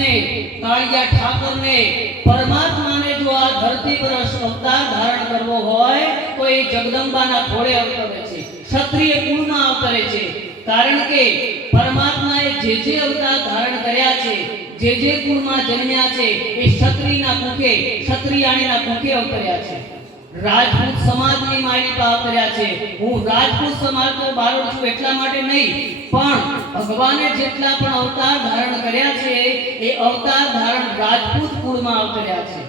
ने कालिया ठाकर ने परमात्मा ने जो आ धरती पर अवतार धारण करवो होय तो ए जगदंबाना घोड़े अवतरे छे, क्षत्रिय कुळमां अवतरे छे। कारण के परमात्माए जे अवतार धारण कर्या छे, जे कुळमां जन्म्या छे ए क्षत्रियना कुखे, क्षत्रियाणीना कुखे अवतर्या छे। राजपूत समाजनी मारी पा अवतर्या छे। हूँ राजपूत समाजनो बाळक छुं એટલા માટે નહીં, પણ ભગવાને જેટલા પણ અવતાર ધારણ કર્યા છે એ અવતાર ધારણ રાજપૂત કુળમાં અવતર્યા છે।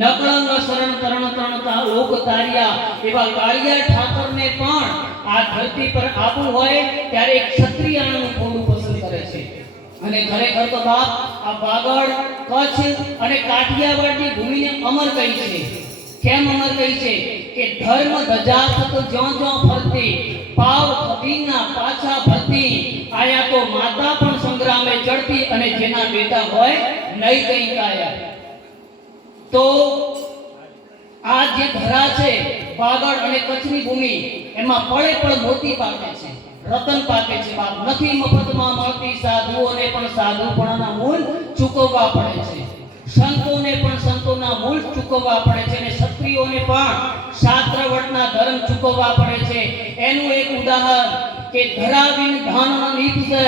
નકળંગ શરણ તરણ તરણતા લોક તાર્યા એવા કાળિયા ઠાકરને પણ આ ધરતી પર આપવું હોય ત્યારે ક્ષત્રિયાનું થોડું પસંદ કરે છે। અને ખરેખર તો બાપ આ બાગડ કચ્છ અને કાઠિયાવાડની ભૂમિને અમર કહી છે। કેમ અમર કહી છે કે ધર્મ ધજા તો જ્યાં જ્યાં ફરતી પાવ કદીના પાછા ભરતી આયા તો માતા પણ સંગ્રામે ચડતી અને જેના બેટા હોય નહીં કઈ કાયા। તો આ જે ધરા છે બાગડ અને કચ્છની ભૂમિ એમાં પળે પળ મોતી પાકે છે, રતન પાકે છે બાપ। નથી મફતમાં મળતી, સાધુઓને પણ સાધુપણાના મૂળ ચૂકવવા પડે છે, સંતોને પણ સંતોના મૂળ ચૂકવવા પડે છે અને ક્ષત્રિયોને પણ શાસ્ત્રવટના ધર્મ ચૂકવવા પડે છે। એનું એક ઉદાહરણ કે ધરા વિન ધાન ન નીપજે,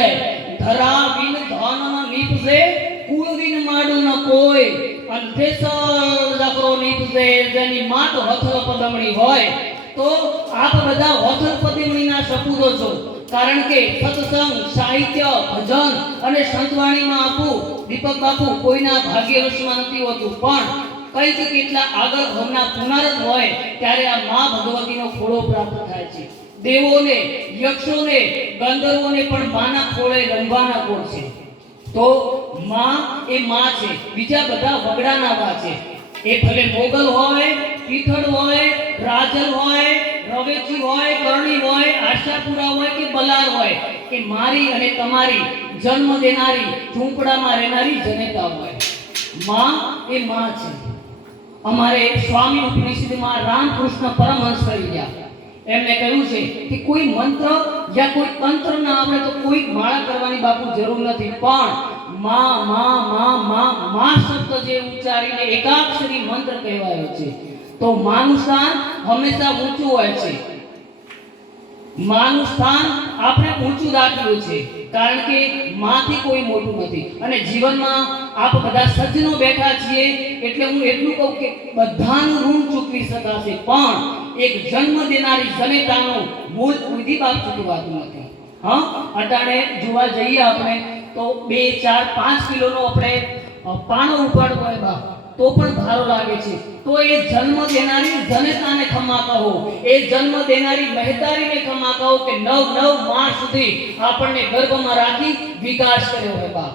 ધરા વિન ધાન ન નીપજે, કુળ વિન માડું ન કોઈ, અંધેસર જકરો નીપજે, જેની માત હથલ પદમણી હોય। તો આપ બધા હથલ પદમણીના સપૂતો છો। કારણ કે સત્સંગ, સાહિત્ય, ભજન અને સંતવાણીમાં આપું દીપક બાપુ કોઈના ભાગ્યવશમાં નથી હોતું, પણ કંઈક કેટલા આગળ ભવના પુનરત હોય ત્યારે આ મા ભગવતીનો ખોળો પ્રાપ્ત થાય છે। દેવોને, યક્ષોને, ગંધર્વોને પણ માના ખોળે રંગવાના કોળ છે। તો માં એ માં છે, બીજા બધા વગડાના વા છે। એ ભલે મોગલ હોય, તીથડ હોય, રાજલ હોય, રવેચી હોય, કરણી હોય, આશાપુરા હોય કે બલાર હોય કે મારી અને તમારી જન્મ દેનારી ઝૂંપડામાં રહેનારી જનેતા હોય। માં એ માં છે। અમારે સ્વામી ઉપનિષદમાં રામકૃષ્ણ પરમહંસ કહી ગયા, એમને કહ્યું છે કે કોઈ મંત્ર યા કોઈ તંત્ર ના આવડે તો કોઈ માળા કરવાની બાપુ જરૂર નથી, પણ માં માં માં માં માં શબ્દ જે ઉચ્ચારીને એકાક્ષરી મંત્ર કહેવાયો છે। તો માનું સ્થાન હંમેશા ઊંચું હોય છે। માનું સ્થાન આપણે ઊંચું રાખ્યું છે, કારણ કે માથી કોઈ મોટું નથી। અને જીવનમાં આપ બધા સજ્જનો બેઠા છીએ એટલે હું એટલું કહું કે બધાનું ઋણ ચૂકવી શકાશે, પણ એક જન્મ દેનારી જનેતાનું મૂળ કોઈ બાપ ચૂકવાતું નથી। હા, અટાણે જોવા જઈએ આપણે તો 2, 4, 5 કિલોનો આપણે પાણો ઉપાડવો હોય બાપ તો પણ ભારો લાગે છે। તો એ જન્મ દેનારી જનેતાને ખમા કહો, એ જન્મ દેનારી મહેતારીને ખમા કહો કે 9 માસ સુધી આપણને ગર્ભમાં રાખી વિકાસ કર્યો હે બાપ।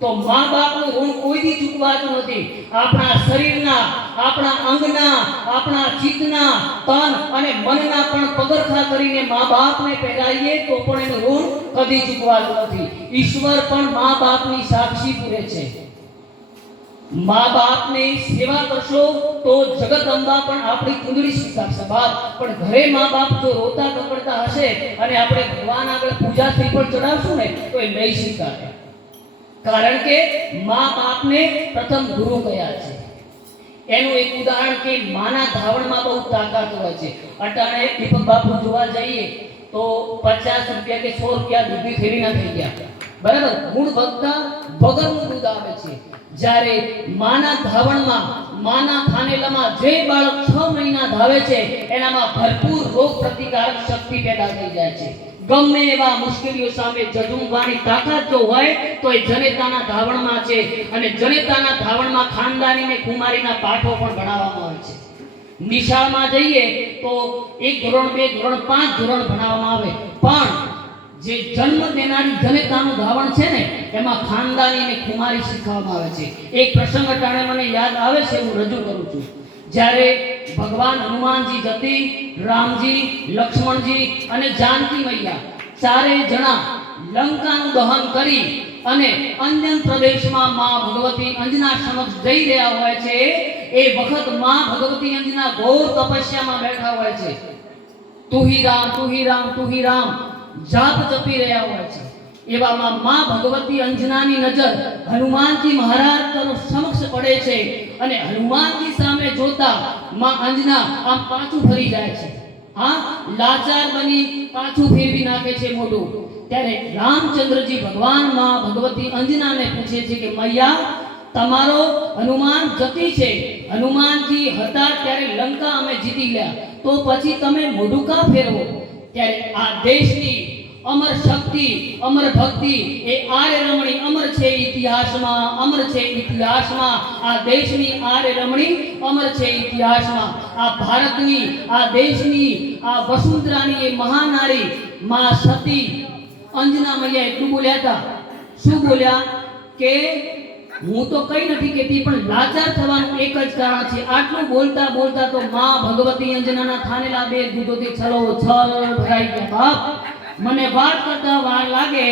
તો મા બાપનું ઋણ કોઈથી ચૂકવાતું નથી। આપણા શરીરના, આપણા અંગના, આપણા ચિત્તના, તન અને મનના પણ પગરખા કરીને મા બાપને પહેરાઈએ તો પણ એનું ઋણ કદી ચૂકવાતું નથી। ઈશ્વર પણ મા બાપની સાક્ષી પૂરે છે। माँ बाप ने सेवा करशो तो जगत अंबा पण आपणी कुंडली स्वीकारशे बाप। पण घरे माँ बाप जो रोता ककड़ता हशे अने आपणे भगवान आगळ पूजा श्रीफळ चढ़ावशुं ने तो ए नहीं स्वीकारे, कारण के माँ बाप ने प्रथम गुरु कह्या छे। एनुं एक उदाहरण के माना धावणमां बहु ताकात होय छे। अटाणे दीपक बापू जोवा जईए तो 50 रुपया के 100 रुपया दूधनी थेलीना थई गया, बराबर। गुणवत्ता वगरनुं दूध आवे छे। જ્યારે માના ધાવણમાં, માના થાનેલામાં જે બાળક 6 મહિના ધાવે છે એનામાં ભરપૂર રોગ પ્રતિકારક શક્તિ પેદા થઈ જાય છે। ગમે એવા મુશ્કેલીઓ સામે જજુમવાની તાકાત જો હોય તો એ જનેતાના ધાવણમાં છે। અને જનેતાના ધાવણમાં ખાનદાનીને કુમારીના પાઠો પણ ભણાવવામાં આવે છે। નિશાળમાં જઈએ તો 1 ધોરણ 2 ધોરણ 5 ધોરણ ભણાવવામાં આવે, પણ જે જન્મ દેનારી જનેતાનું ધાવણ છે ને એમાં ખાનદાની અને કુમારી શીખવવામાં આવે છે। એક પ્રસંગ અટાણે મને યાદ આવે છે, હું રજૂ કરું છું। જ્યારે ભગવાન હનુમાનજી જતી, રામજી, લક્ષ્મણજી અને જાનકી મૈયા ચારે જણા લંકાનું દહન કરી અને અંજન પ્રદેશમાં માં ભગવતી અંજના સમક્ષ જઈ રહ્યા હોય છે। એ વખત માં ભગવતી અંજના ઘોર તપસ્યામાં બેઠા હોય છે। તું ही राम, तू ही राम, तू ही राम जाप जपी रह्या होय छे। એવામાં માં ભગવતી અંજનાની નજર હનુમાનજી મહારાજ તરફ સમક્ષ પડે છે અને હનુમાનજી સામે જોતા માં અંજના આમ પાછું ફરી જાય છે, હા લાચાર બની પાછું ફેરવી નાખે છે મોઢું। ત્યારે રામચંદ્રજી ભગવાન માં ભગવતી અંજનાને પૂછે છે કે મૈયા તમારો હનુમાન જતી છે, હનુમાનજી હતા ત્યારે લંકા અમે જીતી ગયા, તો પછી તમે મોઢું કા ફેરવો? ત્યારે આ દેશની અમર શક્તિ અમર ભક્તિ એ આર્ય રમણી અમર છે ઇતિહાસમાં, અમર છે ઇતિહાસમાં। આ દેશની આર્ય રમણી અમર છે ઇતિહાસમાં। આ ભારતની આ દેશની આ વસુંધરાની એ મહાનારી માં સતી અંજના મૈયા એટલું બોલ્યા હતા। શું બોલ્યા કે હું તો કઈ નથી કહેતી પણ લાચાર થવાનું એક જ કારણ છે। આટલું બોલતા બોલતા તો માં ભગવતી અંજનાના થાનેલા બે દૂધોથી છલો છલ ભરાઈ ગયા। બાપ મને વાત કરતા વાર લાગે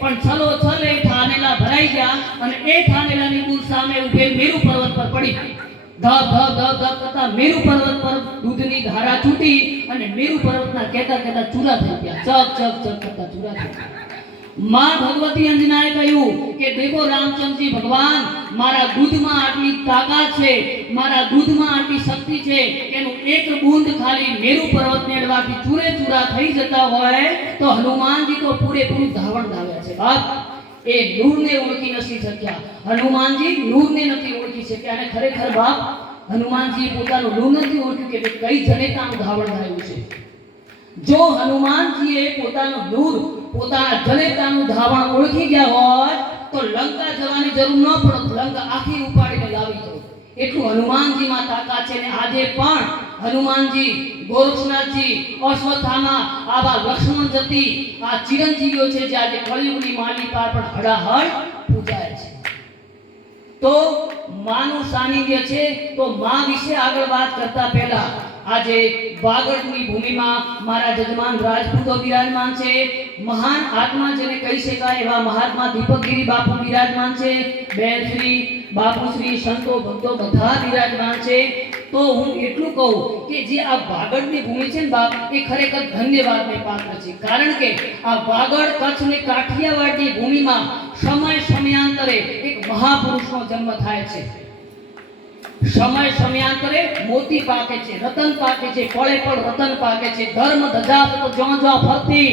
પણ છલો છલ એ થાનેલા ભરાઈ ગયા અને એ થાનેલાની દૂર સામે ઉભેલ મેરુ પર્વત પર પડી। ધબ ધબ ધબ ધબ કરતા મેરુ પર્વત પર દૂધની ધારા છૂટી અને મેરુ પર્વતના કહેતા કહેતા ચૂરા થઈ ગયા, ચક ચક ચક કરતા ચૂરા થઈ ગયા। માં ભગવતી અંજનાએ કહ્યું કે દેખો રામચંદ્રજી ભગવાન, મારા દૂધમાં આટલી તાકાત છે, મારા દૂધમાં આટલી શક્તિ છે, એનું એક બૂંદ ખાલી મેરુ પર્વતને અડવાથી ચૂરે ચૂરા થઈ જતા હોય તો હનુમાનજી તો પૂરેપૂરું ધાવણ ધાવ્યા છે। બાપ એ નૂરને ઓળખી નથી શક્યા, હનુમાનજી નૂરને નથી ઓળખી શક્યા અને ખરેખર બાપ હનુમાનજી પોતાનું નૂર નથી ઓળખ્યું કે કઈ જનેતાનું ધાવણ ધાવ્યું છે। જો હનુમાનજીએ પોતાનું નૂર પોતાના જનેતાનું ધાવણ ઓળખી ગયા હોત તો લંકા જવાની જરૂર ન પડત, લંકા આખી ઉપાડીને લાવી દો, એટલું હનુમાનજીમાં તાકાત છે। ને આજે પણ હનુમાનજી, ગોરક્ષનાથજી, અશ્વત્થામા, આવા લક્ષ્મણ જતી આ ચિરંજીવીઓ છે જે આજે કળિયુગની માલી પાર પણ હડાહડ પૂજાય છે। તો માનું સાનિધ્ય છે। તો માં વિશે આગળ વાત કરતા પહેલા આજે વાગડની ભૂમિમાં મારા જજમાન રાજપૂતો બિરાજમાન છે, મહાન આત્મા જેને કહી શકાય એવા મહાત્મા દીપકગીરી બાપુ બિરાજમાન છે, બેનશ્રી બાપુશ્રી સંતો ભક્તો બધા બિરાજમાન છે। તો હું એટલું કહું કે જે આ વાગડની ભૂમિ છે ને બાપ એ ખરેખર ધન્યવાદને પાત્ર છે, કારણ કે આ વાગડ કચ્છ ને કાઠિયાવાડની ભૂમિમાં સમય સમયાંતરે એક મહાપુરુષનો જન્મ થાય છે। સમય સમયાંતરે મોતી પાકે છે, રતન પાકે છે, ફળે ફળ રતન પાકે છે। ધર્મ ધજા તો જ્યાં જ્યાં ફરતી,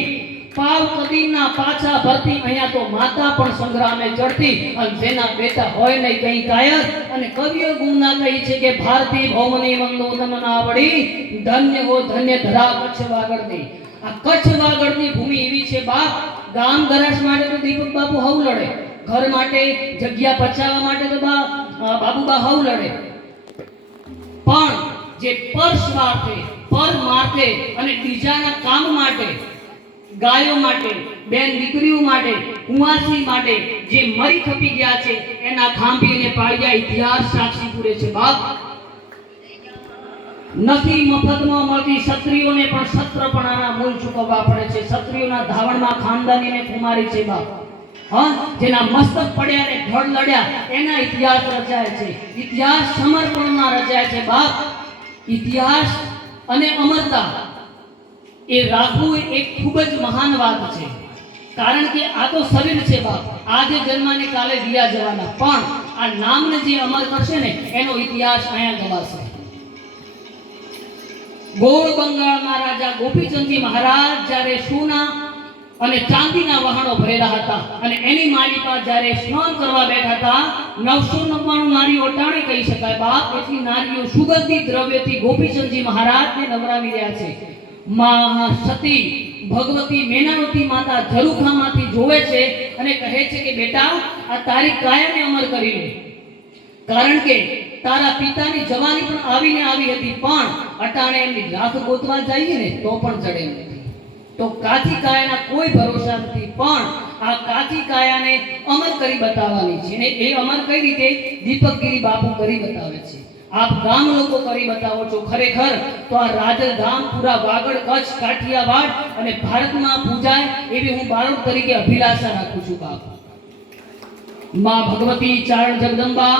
પાવ કદીમના પાછા ભરતી, અહીંયા તો માતા પણ સંગ્રામે ચડતી અને જેના બેટા હોય નહીં કઈ કાયર। અને કવિઓ ગુણના કહી છે કે ભારતી ભૌમની વંદો તમના વડી, ધન્ય હો ધન્ય ધરા કચ્છ વાગડની। આ કચ્છ વાગડની ભૂમિ એવી છે બાપ, ગામ ગરાસ માટે તો દીપક બાપુ હવ લડે, ઘર માટે જગ્યા પચાવવા માટે તો બાબુબા હવ લડે, પણ જે પર સ્વાર્થે પર માથે અને બીજાના કામ માટે, ગાયો માટે, બેન દીકરીઓ માટે, કુંવાસી માટે જે મરી ખપી ગયા છે એના ખાંભીને પાળ્યા ઇતિહાસ સાક્ષી પૂરે છે। બાપ નથી મફતમાં મળતી, ક્ષત્રિયોને પણ ક્ષત્રપણાના મૂળ ચૂકવવા પડે છે। ક્ષત્રિયોના ધાવણમાં ખાનદાનીને કુમારી છે બાપ, હા જેના મસ્તક પડ્યા ને ધડ લડ્યા એના ઇતિહાસ રચાય છે, ઇતિહાસ સમર્પણમાં રચાય છે। બાપ ઇતિહાસ અને અમરતા એ રાખવું એક ખૂબ જ મહાન વાત છે, કારણ કે આ તો શરીર છે બાપ, આજે જન્માને કાલે દિયા જવાના, પણ આ નામને જે અમર કરશે ને એનો ઇતિહાસ અહીંયા ગવાશે। ગોળ બંગાળના રાજા ગોપીચંદજી મહારાજ જ્યારે સોના અને ચાંદીના વહાણો ભરેલા હતા અને એની માલિકા જ્યારે સ્નાન કરવા બેઠા હતા, 999 નારીઓ ટાણે કહી શકાય બાપ, એટલી નારીઓ સુગંધિત દ્રવ્યથી ગોપીચંદજી મહારાજને નવરાવી રહ્યા છે। મહાસતી ભગવતી મેનાવતી માતા ઝરૂખામાંથી જોવે છે અને કહે છે કે બેટા આ તારી કાયાને અમર કરી લે, કારણ કે તારા પિતાની જવાની પણ આવીને આવી હતી, પણ અટાણે એમની રાખ ગોતવા જઈએ ને તો પણ જડે નથી। તો કાચી કાયાના કોઈ ભરોસા નથી, પણ આ કાચી કાયાને અમર કરી બતાવવાની છે ને એ અમર કઈ રીતે દીપકગીરી બાપુ કરી બતાવે છે। આપ ગામ લોકો કરી બતાવો છો, ખરેખર તો આ રાજધામ પૂરા વાગડ કચ્છ કાઠિયાવાડ અને ભારતમાં પૂજાય એવી હું બાળક તરીકે અભિલાષા રાખું છું બાપ। માં ભગવતી ચારણ જગદંબા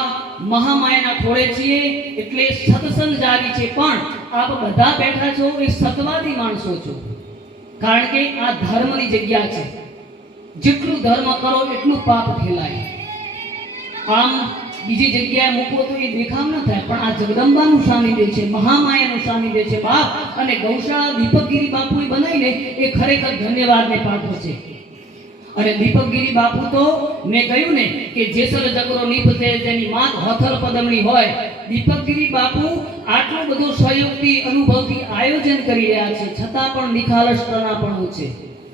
મહામાયાના ખોળે છીએ એટલે સત્સંગ જારી છે, પણ આપ બધા બેઠા છો એ સતવાદી માણસો છો, કારણ કે આ ધર્મની જગ્યા છે। જેટલું ધર્મ કરો એટલું પાપ ફેલાય. આમ બીજી જગ્યાએ મૂકવો તો એ દેખાવ ન થાય, પણ આ જગદંબાનું સાનિધ્ય છે, મહામાયાનું સાનિધ્ય છે બાપ. અને ગૌશાળા દીપકગીરી બાપુએ બનાવીને એ ખરેખર ધન્યવાદને પાત્ર છે. અને દીપકગીરી બાપુ તો મેં કહ્યું ને કે જેસર જગરો નીપતે તેની માત હથર પદમણી હોય. દીપકગીરી બાપુ આટલું બધું સહયોગથી અનુભવથી આયોજન કરી રહ્યા છે, છતાં પણ નિખાલસપણાપણું છે,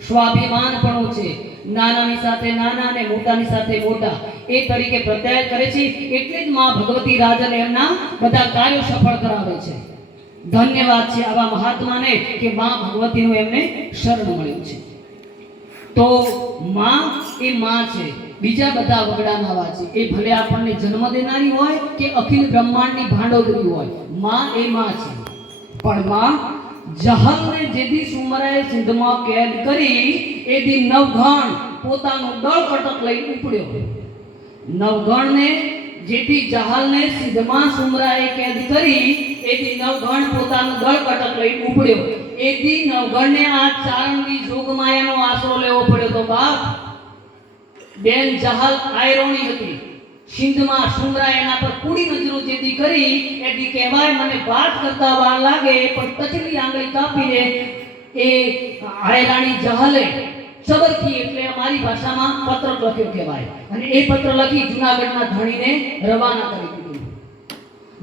સ્વાભિમાનપણું છે. નાનાની સાથે નાના અને મોટાની સાથે મોટા એ તરીકે પ્રત્યાયન કરે છે. એટલે જ માં ભગવતી રાજન એમના બધા કાર્યો સફળ કરાવે છે. ધન્યવાદ છે આવા મહાત્માને કે માં ભગવતીનું એમને શરણ મળ્યું છે. તો માં એ માં છે, બીજા બધા વગડા નાવા છે. એ ભલે આપણને જન્મ દેનારી હોય કે અખિલ બ્રહ્માંડની ભાંડોદરી હોય, માં એ માં છે. પણ માં જહલને જેથી સુમરાએ સિંધમાં કેદ કરી એથી નવઘણ પોતાનું દળ કટક લઈ ઉપડ્યો. નવઘણને જેથી જહલને સિંધમાં સુમરાએ કેદ કરી એથી નવઘણ પોતાનું દળ કટક લઈ ઉપડ્યો. એથી નવઘણને આ ચારણની જોગમાયાનો આશરો લેવો પડ્યો. તો બાપ બેન જહલ આયરોણી હતી. સિંધમાં સુમરા એના પર કુડી નજરો જેથી કરી એથી કહેવાય મને વાત કરતા વાર લાગે પણ ટચલી આંગળી કાપીને એ આયરાણી જહલે સબરખી એટલે અમારી ભાષામાં પત્ર લખ્યો કહેવાય. અને એ પત્ર લખી જૂનાગઢના ધણીને રવાના કરી દીધું.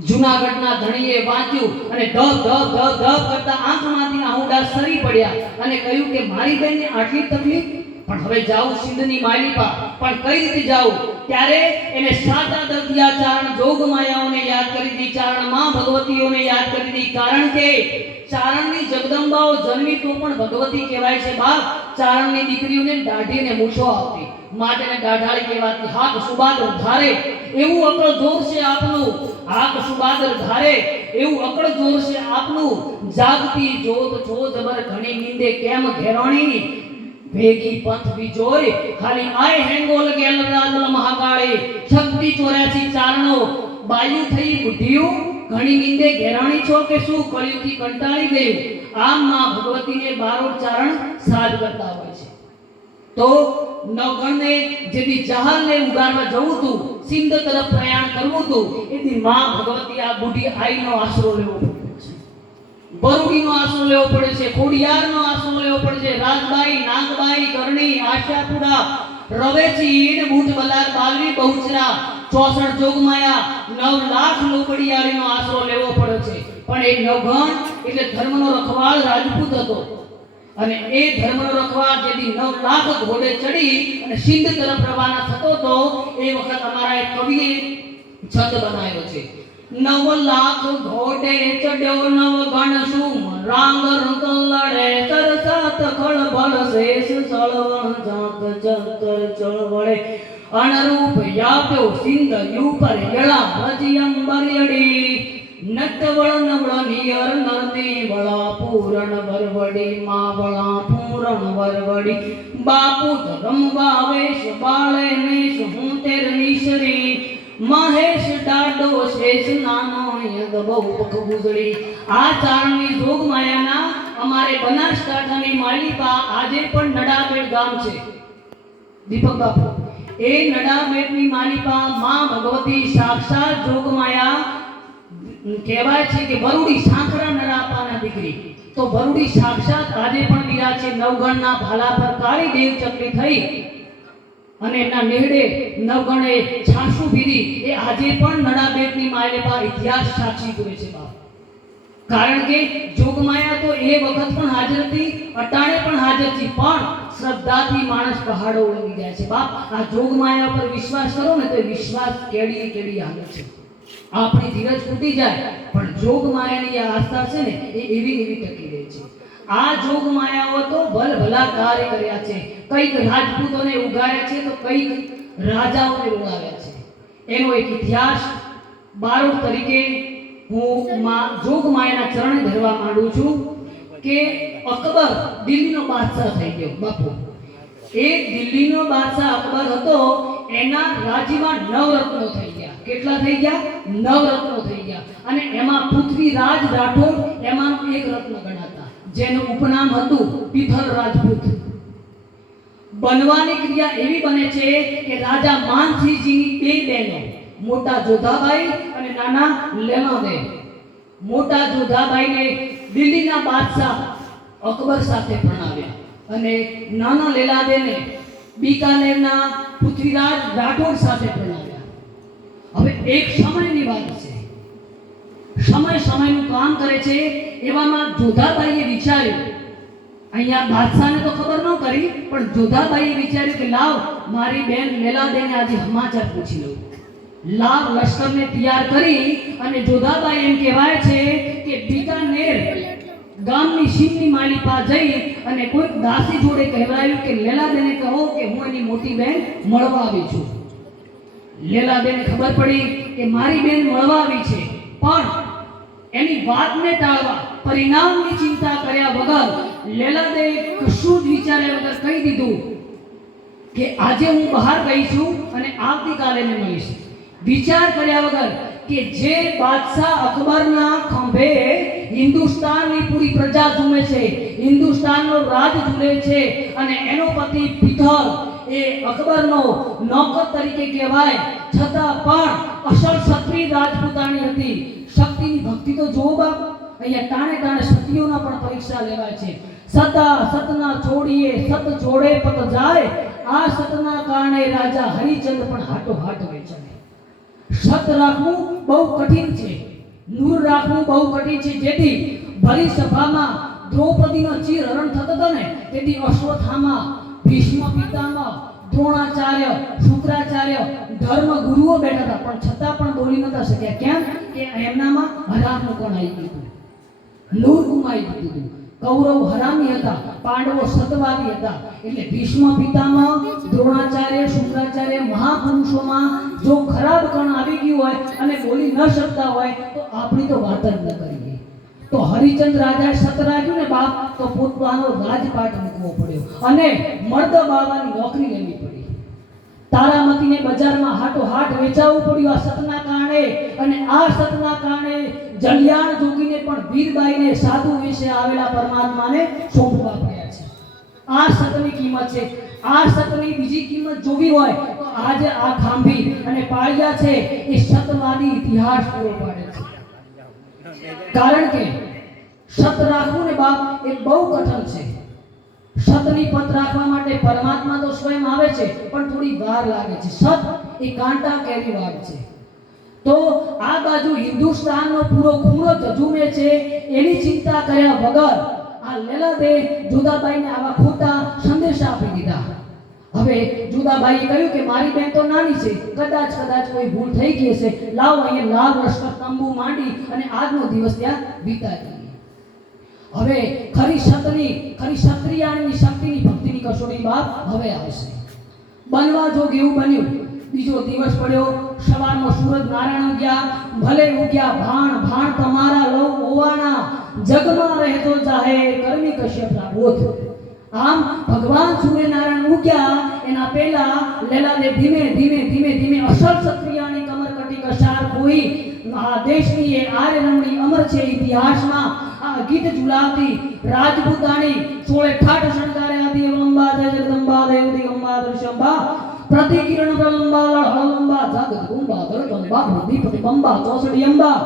જૂનાગઢના ધણીએ વાંચ્યું અને ધબ ધબ ધબ ધબ કરતા આંખમાંથી આહુડા સરી પડ્યા અને કહ્યું કે મારી બેનને આટલી તકલીફ, પણ હવે જાઉં સિંધની માલિપા, પણ કઈ રીતે જાઉં? ત્યારે એને સાચા દર્દિયા ચારણ જોગ માયાઓને યાદ કરી દી, ચારણ માં ભગવતીઓને યાદ કરી દી. કારણ કે ચારણની જગદંબાઓ જન્મી તો પણ ભગવતી કહેવાય છે બાપ. ચારણની દીકરીઓને દાઢીને મૂછો આવતી, માટેને દાઢાળી કહેવાતી. હાક સુબાદર ધારે એવું અકળ જોર છે આપનું, હાક સુબાદર ધારે એવું અકળ જોર છે આપનું. જાગતી જોત છો જબર ઘણી નિંદે કેમ ઘેરણી, ભેગી પંથ વિજોય ખાલી આય હેંગોલ ગેલ રાજલ મહાકાળી. શક્તિ 84 ચારણો બાયુ થઈ બુદ્ધિયું, ઘણી નિંદે ઘેરાણી છો કે શું કળિયુગથી કંટાળી ગયું. આમ માં ભગવતીને બારોટ ચારણ સાજ કરતા હોય છે. તો નવઘણને જેથી જહાલને ઉગારવા જવું હતું, સિંધ તરફ પ્રયાણ કરવું હતું, એથી માં ભગવતી આ બુઢી આઈનો આશરો લેવો પડે છે, બરુડીનો આશરો લેવો પડે છે, ખોડિયારનો આશરો લેવો પડે છે. રાજબાઈ, નાગબાઈ, કરણી, આશાપુરા, રવેચી, ઈડ, બુટ, બલાર, બાલવી, બહુચરા, 64 જોગમાયા, 9 લાખ લોકડિયાળીનો આશરો લેવો પડે છે. પણ એ નવઘણ એટલે ધર્મનો રખવાળ રાજપૂત હતો. અને એ ધર્મનો રખવાળ જેથી 9 લાખ ઘોડે ચડી અને સિંધ તરફ રવાના થતો હતો, એ વખત અમારા એક કવિએ છંદ બનાવ્યો છે. 9 લાખ ઘોડે ચડ્યો નવઘણ સુમ રાંગ રંકલડે તરસાત ખળભળ શેષ સળવણ જાત ચક્કર ચળવળે અનરૂપ યાપ્યો સિંધ ઉપર ગળા ભજી અંબરિયડી નટવળ નવળ નિયર નરતી વળા પૂરણ વરવડી માં વળા પૂરણ વરવડી બાપુ રમવા વેશ બાળે મેશ હું તેર નિશરી મહેશ ડાડો શેષ નાનો યદ બહુ પખ ગુજળી. આ ચારણની જોગ માયાના અમારે બનાસકાંઠાની માલિપા આજે પણ નડાબેટ ગામ છે દીપક બાપુ. એ નડાબેટની માલિપા માં ભગવતી સાક્ષાત જોગમાયા કહેવાય છે કે બરુડી સાંખરા નરાપાના દીકરી. તો બરુડી સાક્ષાત આજે પણ બિરાજ છે. નવગણના ભાલા પર કાળી દેવ ચકલી થઈ અને એના નેહડે નવગણે છાસુ પીધી. એ આજે પણ નડાબેટની માલિપા ઇતિહાસ સાક્ષી પૂરે છે બાપ. કારણ કે જોગમાયા તો એ વખત પણ હાજર હતી, અટાણે પણ હાજર છે, પણ શ્રદ્ધાથી માણસ પહાડો ઓળંગી જાય છે બાપ. આ જોગમાયા પર વિશ્વાસ કરો ને તો વિશ્વાસ કેડી કેડી આવે છે. આપણી ધીરજ તૂટી જાય પણ જોગમાયાની આ આસ્થા છે ને એ એવી એવી ટકી રહે છે. આ જોગમાયાઓ તો ભલા કાર્ય કર્યા છે. કઈક રાજપૂતોને ઉગાડ્યા છે તો કઈક રાજાઓને ઉગાડ્યા છે. એનો એક ઇતિહાસ બારોટ તરીકે હું જોગમાયાના ચરણે ધરવા માંડું છું કે અકબર દિલ્હીનો બાદશાહ થઈ ગયો બાપુ. એ દિલ્હીનો બાદશાહ અકબર હતો, એના રાજ્યમાં 9 રત્નો થઈ ગયા. કેટલા થઈ ગયા? 9 રત્નો થઈ ગયા. અને એમાં પૃથ્વીરાજ રાઠોડ એમાંનું એક રત્ન ગણાતા, જેનું ઉપનામ હતું પિથલ રાજપૂત. બનવાની ક્રિયા એવી બને છે કે રાજા માનસિંહજીની બે બહેનો, મોટા જોધાબાઈ અને નાના લેલાદેવ. મોટા જોધાબાઈને દિલ્હીના બાદશાહ અકબર સાથે પરણાવ્યા અને નાના લેલાદેવને બીકાનેરના પૃથ્વીરાજ રાઠોડ સાથે પરણાવ્યા. હવે એક સમયની વાત છે, સમય સમયનું કામ કરે છે. એવામાં જોધાબાઈએ વિચાર્યું, અહીંયા બાદશાહને તો ખબર ન કરી, પણ જોધાબાઈએ વિચાર્યું કે લાવ મારી બેન લેલાદેવને આજે સમાચાર પૂછી લઉં. લાવ લશ્કરને તૈયાર કરી અને જોધાબાઈ એમ કહેવાય છે કે બીકાનેર ગામની શીમની માલિપા જઈ અને કોઈક દાસી જોડે કહેવાયું કે લેલાદેવને કહો કે હું એની મોટી બેન મળવા આવી છું. લેલાદેવને ખબર પડી કે મારી બેન મળવા આવી છે, પણ એની વાતને ટાળવા, પરિણામની ચિંતા કર્યા વગર લેલાદેવે કશું જ વિચાર્યા વગર કહી દીધું કે આજે હું બહાર ગઈ છું અને આવતીકાલે ને મળીશ. વિચાર કર્યા વગર કે જે બાદશાહ અકબરના ખંભે હિન્દુસ્તાનની પૂરી પ્રજા ઝૂમે છે, હિન્દુસ્તાનનો રાજ ઝૂલે છે અને એનો પતિ પિથલ એ અકબરનો નોકર તરીકે કહેવાય, છતાં પણ અસલ ક્ષત્રિય રાજપૂતાણી હતી. શક્તિની ભક્તિ તો જુઓ બાપ, અહીંયા ટાણે ટાણે સતીઓના પણ પરીક્ષા લેવાય છે. સતા સતના છોડીએ સત જોડે પત જાય, આ સતના કારણે રાજા હરિચંદ પણ હાટો હાટ વેચાય. સત રાખવું બહુ કઠિન છે, નૂર રાખવું બહુ કઠિન છે. જેથી ભરી સભામાં દ્રૌપદીનો ચીરહરણ થતો હતો ને, તેથી અશ્વત્થામા, ભીષ્મ પિતામહ, દ્રોણાચાર્ય, શુક્રાચાર્ય ધર્મ ગુરુઓ બેઠા હતા, પણ છતાં પણ બોલી નતા શક્યા. કેમ કે એમનામાં હરામનું કોણ આવી ગયું, નૂર ગુમાઈ દીધું. કૌરવ હરામી હતા, પાંડવો સતવાદી હતા. એટલે ભીષ્મ પિતામહ, દ્રોણાચાર્ય, શુક્રાચાર્ય મહાપુરુષોમાં જો ખરાબ કણ આવી ગયું હોય અને બોલી ન શકતા હોય તો આપણી તો વાત જ ન કરીએ. તો હરિચંદ રાજાએ સત રાખ્યું ને બાપ, તો પોતાનો રાજપાટ મૂકવો પડ્યો અને મર્દ બાવાની નોકરી લેવી પડી. તારામતીને બજારમાં હાટો હાટ વેચાવવું પડ્યું આ સતના કારણે. અને આ સતના કારણે જલિયાણ જોગીને પણ વીરબાઈને સાધુ વિશે આવેલા પરમાત્માને સોંપવા પડ્યા છે. આ સતની કિંમત છે. આ સતની બીજી કિંમત જોવી હોય તો આજે આ ખાંભી અને પાળિયા છે એ સતવાદી ઇતિહાસ પૂરો પાડે છે. કારણ કે સત રાખવું ને બાપ એ બહુ કઠણ છે. સતની પત રાખવા માટે પરમાત્મા તો સ્વયં આવે છે, પણ થોડી વાર લાગે છે. સત એ કાંટા કેરી વાત છે. તો આ બાજુ હિન્દુસ્તાનનો પૂરો ખૂણો ઝઝૂમે છે, એની ચિંતા કર્યા વગર આ લેલાદેવ જોધાબાઈને આવા ખોટા સંદેશા આપી દીધા. હવે જોધાબાઈએ કહ્યું કે મારી બેન તો નાની છે, કદાચ કોઈ ભૂલ થઈ ગઈ હશે, લાવ અહીંયા લાવ લશ્કર તંબુ માંડી અને આજનો દિવસ ત્યાં વિતાવી. હવે ખરી ક્ષત્રિયાની શક્તિની ભક્તિની કસોટી બાપ હવે આવશે. બનવા જોગ એવું બન્યું. બીજો દિવસ પડ્યો, સવારમાં સૂરજ નારાયણ ઉગ્યા, ભલે ઉગ્યા ભાણ ભાણ તમારા લવ ઓવાના, જગમાં રહેતો જાહેર કરમી કશ્યપના બોધ. આમ ભગવાન સૂર્યનારાયણ ઉગ્યા એના પહેલા લેલાદેવ ધીમે ધીમે ધીમે ધીમે અસલ ક્ષત્રિયાની કમર કટી કશાર કોઈ આ દેશની એ આર્ય રમણી અમર છે ઇતિહાસમાં. આ ગીત ઝુલાવતી રાજપૂતાણી સોળે ઠાઠ શણગારે આદિ અવલંબા જય જગદંબા દેવદી અંબા દર્શંબા પ્રતિકિરણ પ્રલંબા હળલંબા જાગત ગુંબા દળકંબા દીપતિ બંબા ચોસડી અંબા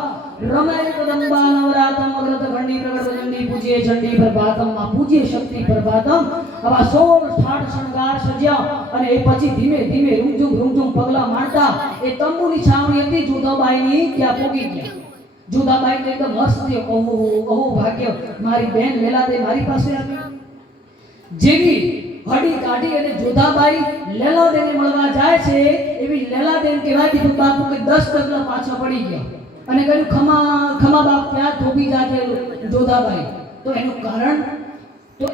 રમય કદંબા નવરાતમ અગ્રત ખંડી પ્રગટ ચંડી પૂજ્ય ચંડી પ્રભાતમ માં પૂજ્ય શક્તિ પ્રભાતમ. આવા 16 ઠાઠ શણગાર સજ્યા અને એ પછી ધીમે ધીમે રૂમઝુમ પગલા માંડતા એ તંબુની છાવણી હતી જોધાબાઈની ત્યાં પોગી ગયા. જોધાબાઈ તો એકદમ હર્ષ થયો, ઓહો ભાગ્ય, મારી બેન લેલાદેવ મારી પાસે આવી. જેવી હડી કાઢી અને જોધાબાઈ લેલાદેવને મળવા જાય છે, એવી લેલાદેવ કહેવાય દીધું બાપુ કે 10 ડગલા પાછા પડી ગયા અને કહ્યું ખમા બાપ ક્યાં ધોબી જાતે જોધાબાઈ. તો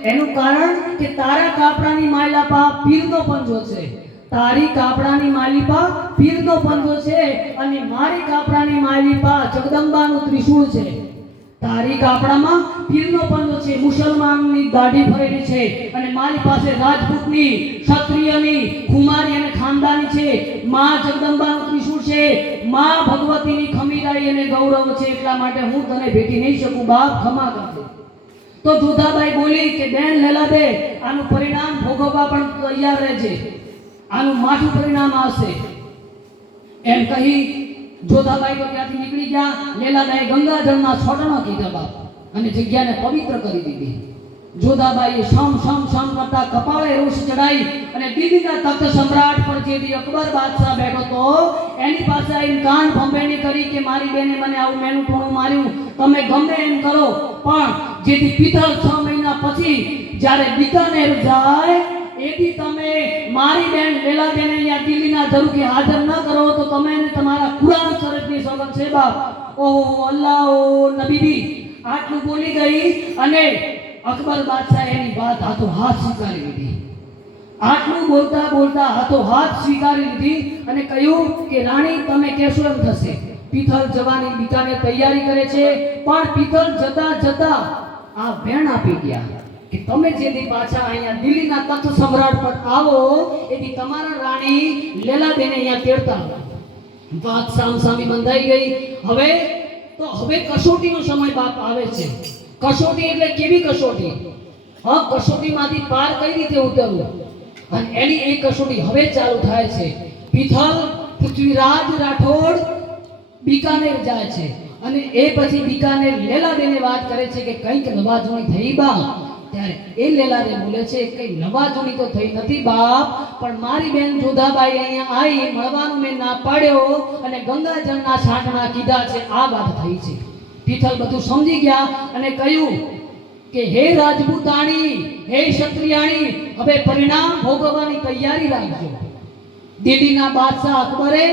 એનું કારણ કે તારા કાપડાની માલિપા પીરનો પંજો છે, તારી કાપડાની માલિપા પીરનો પંજો છે અને મારી કાપડાની માલિપા જગદંબાનું ત્રિશૂળ છે. તારી કાપડામાં પીરનો પંજો છે, મુસલમાનની દાઢી ફરેલી છે અને મારી પાસે રાજપૂતની, ક્ષત્રિયની, કુમારી અને ખાનદાની છે. માં જગદંબાનું ત્રિશૂળ છે, માં ભગવતીની ખમીરાઈ અને ગૌરવ છે. એટલા માટે હું તને ભેટી નહીં શકું બાપ, ખમા કરજે. તો જોધાબાઈ બોલી કે બેન લેલાબે આનું પરિણામ ભોગવવા પણ તૈયાર રહેજે, આનું માઠું પરિણામ આવશે એમ કહી જોધાબાઈ તો ત્યાંથી નીકળી ગયા. લેલાબાઈ ગંગાજળના છોટણા કીધા બાપ અને જગ્યાને પવિત્ર કરી દીધી. જોધાબાઈએ શમ શમ શમ કરતા કપાળે રોષ ચડાઈ અને દિલ્હીના તખ્ત સમ્રાટ પર જેથી અકબર બાદશાહ બેઠો તો એની પાસે આવીને કાન ભંભેણી કરી કે મારી બેને મને આવું મેનું ટોણું માર્યું, તમે ગમે એમ કરો પણ જેથી પિત્તલ 6 મહિના પછી જ્યારે બિકાનેર જાય એથી તમે મારી બેન લેલાબેન અહીંયા દિલ્હીના જરૂરથી હાજર ન કરો તો તમે તમારા કુરાન શરીફની સોગંદ છે બાપ. ઓહો અલ્લાહ ઓ નબીબી આટલું બોલી ગઈ અને અકબર બાદશાહ એની વાત હાથો હાથ સ્વીકારી લીધી. આટલું બોલતા બોલતા હાથો હાથ સ્વીકારી લીધી અને કહ્યું કે રાણી તમે કહેશો એમ થશે. પિત્તલ જવાની બિકાનેર તૈયારી કરે છે પણ પિત્તલ જતા જતા આ બેન આપી ગયા કે તમે જેથી પાછા અહીંયા દિલ્હીના તખ્ત સમ્રાટ પર આવો એથી તમારા રાણી લેલાબેન અહીંયા તેડતા આવો. વાત સામસામી બંધાઈ ગઈ. હવે કસોટીનો સમય બાપ આવે છે. કસોટી એટલે કેવી કસોટી? હા, કસોટીમાંથી પાર કઈ રીતે ઉતરવું અને એની એક કસોટી હવે ચાલુ થાય છે. પિત્તલ પૃથ્વીરાજ રાઠોડ બિકાનેર જાય છે અને એ પછી બિકાનેર લેલાબેને વાત કરે છે કે કંઈક નવાજોણી થઈ બા. ત્યારે એ લેલાબેન બોલે છે કઈ નવાજોણી તો થઈ નથી બાપ, પણ મારી બેન જોધાબાઈ અહીંયા આવી મળવાનું મેં ના પાડ્યો અને ગંગાજળના છાંટણા કીધા છે, આ વાત થઈ છે. પિત્તલ બધું સમજી ગયા અને કહ્યું કે હે રાજપૂતાણી, હે ક્ષત્રિયાણી, હવે પરિણામ ભોગવવાની તૈયારી રાખજો. દિલ્હીના બાદશાહ અકબરે